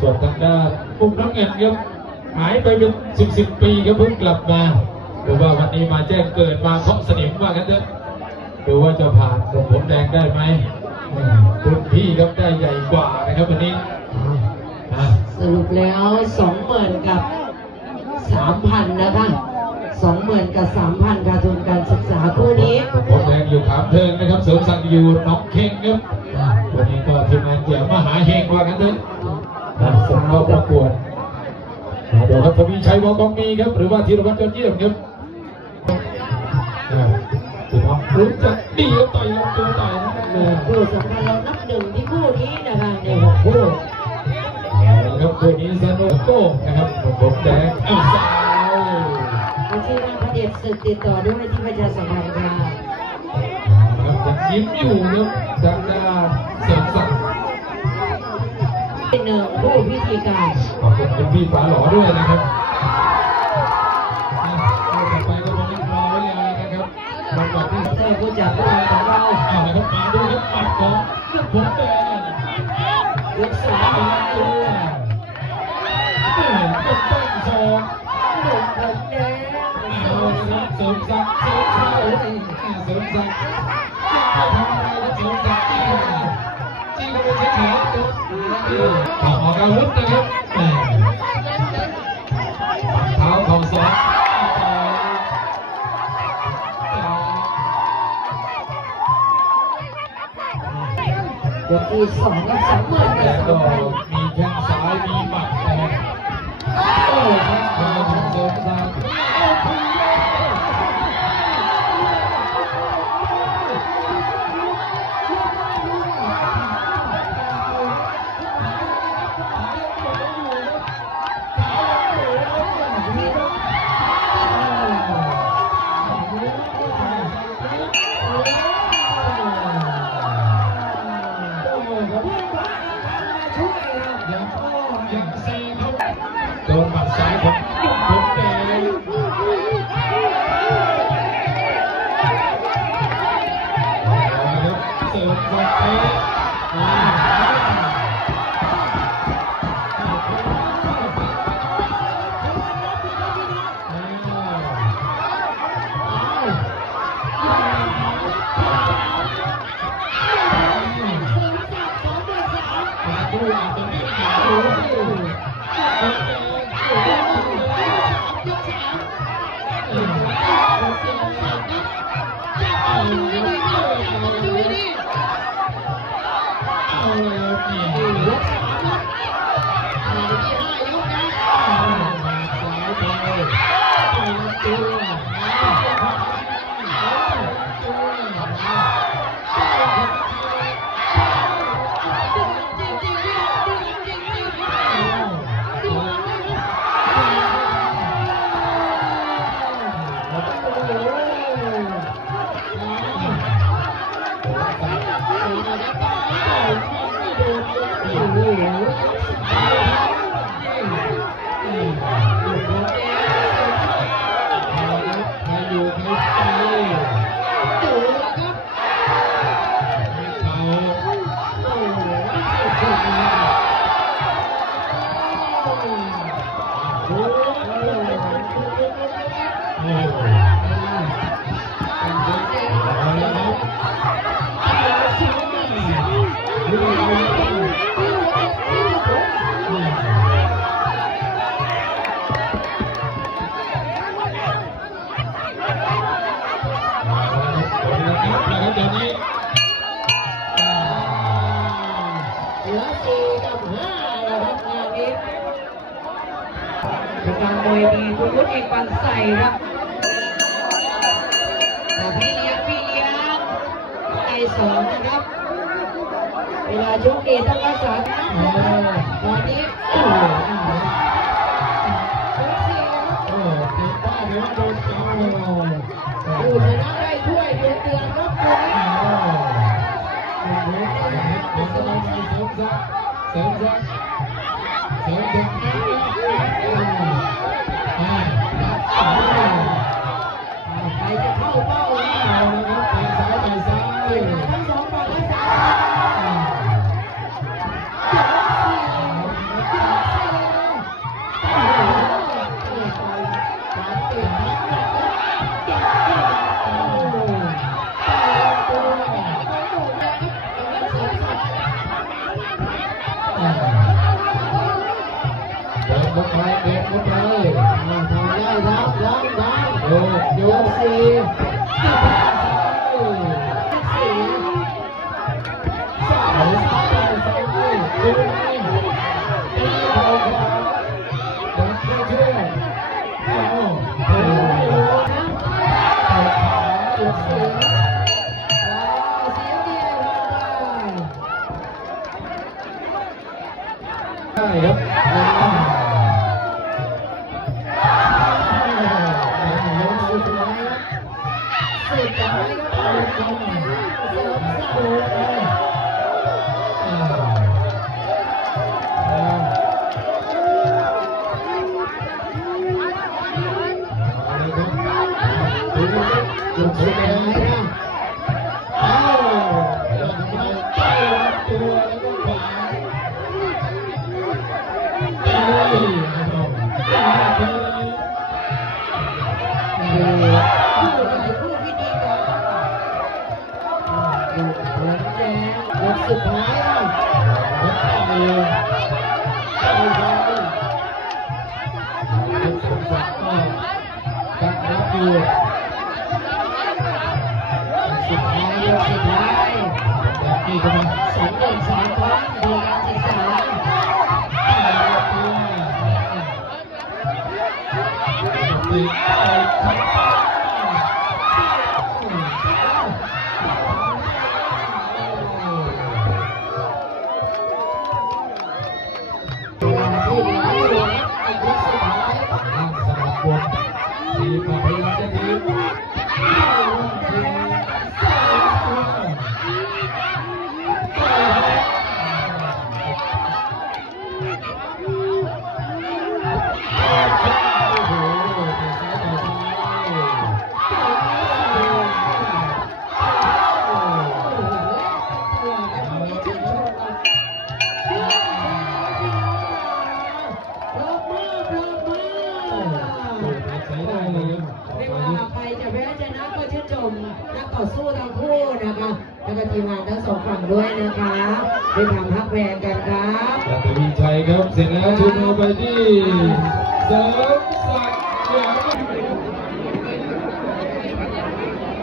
ส่วนทางด้านมุมน้ำเงินครับหายไปเป็น10 ปีครับเพิ่งกลับมาหรือว่าวันนี้มาแจ้งเกิดมาเคาะสนิมว่ากันเถอะดูว่าจะผ่านตรงผมแดงได้ไหมพื้นที่ครับได้ใหญ่กว่านะครับวันนี้สรุปแล้ว20,000 กับ 3,000 นะคะ20,000 กับ 3,000ค่ะทุนการศึกษาคู่นี้ผมแดงอยู่ขามเทิงนะครับเสริมศักดิ์อยู่น้องเข่งครับวันนี้ก็ทีมงานเกี่ยวมาหาเฮงว่ากันเถอะส่งเข้าประกวดเดี๋ยวครับทวีชัยวงกองมีครับหรือว่าธีรวัตรยอดเยี่ยมครับพี่น้องรู้จักดีแล้วต่อยลำตัวต่อยนะคู่สำคัญเรานับหนึ่งที่คู่นี้นะคะใน6 คู่ครับคู่นี้สนุกโก้นะครับผมแดงสาวชื่อว่าพระเดชศึกติดต่อด้วยที่ประชาสัมพันธ์ค่ะครับยังยิ้มอยู่ครับจากด้านเสริมศักดิ์เป็นหนึ่งผู้พิธีการขอบคุณคุณพี่ฟ้าหล่อด้วยนะครับต่อไปก็มาเล่นรอไว้เลยนะครับบางวันที่เตอร์ผู้จัดผู้ของเราเอาละครับมาดูครับปัดของลูกผมแดงยกสองตัวลูกตั้งสองลูกผมแดงเอาละครับเสริมศักดิ์เสริมศักดิ์เสริมศักดิ์ไม่ทำอะไรแล้วเสริมศักดิ์จี้เข้าไปเฉยๆออกอาวุธนะครับเท้าเข่าศอกยกที่2กับ20,000 กับ 3,000มีแข้งซ้ายมีหมัดนะครับโอ้ครับมาถึงเสริมศักดิ์โดนหมัดซ้ายของลูกผมแดงเสริมศักดิ์เป็นการมวยดีคุณวุฒิเอกปันใส่ครับพี่เลี้ยงไอ2นะครับเวลาชกเอต้องรักษาตอนนี้ผู้ชนะได้ถ้วยเดือนครับเสริมศักดิ์ใครจะเข้าเป้านะครับไปซ้ายทั้ง2 ฝ่ายและ3 เดินเข้าไปเดินเข้าไป ทำได้ครับได้ โยกโย ย ก กสี่ เอาซ้ายซ้ายดูนี่ตีเข่าขวาเดินเข้าช่วยเอาเดินไม่รู้นะเข่าขวายกสี่ได้ครับยกสุดท้ายยกสุดท้ายนะเอาทำไมเต้าตัวแล้วก็ขวาเอ้ยสุดท้ายอ่ะสุดท้ายก็ตัดรับอยู่สุดท้ายแบบนี้ก็มัน2-3 ครั้งโดยการศึกษาติดทีมพยายามจะทีมไม่ว่าใครจะแพ้ชนะก็ชื่นชมนักต่อสู้ทั้งคู่นะคะแล้วก็ทีมงานทั้งสองฝั่งด้วยนะคะด้วยความพักแรงกันครับ จากทวีชัยครับเสร็จแล้วชูมือไปที่เสริม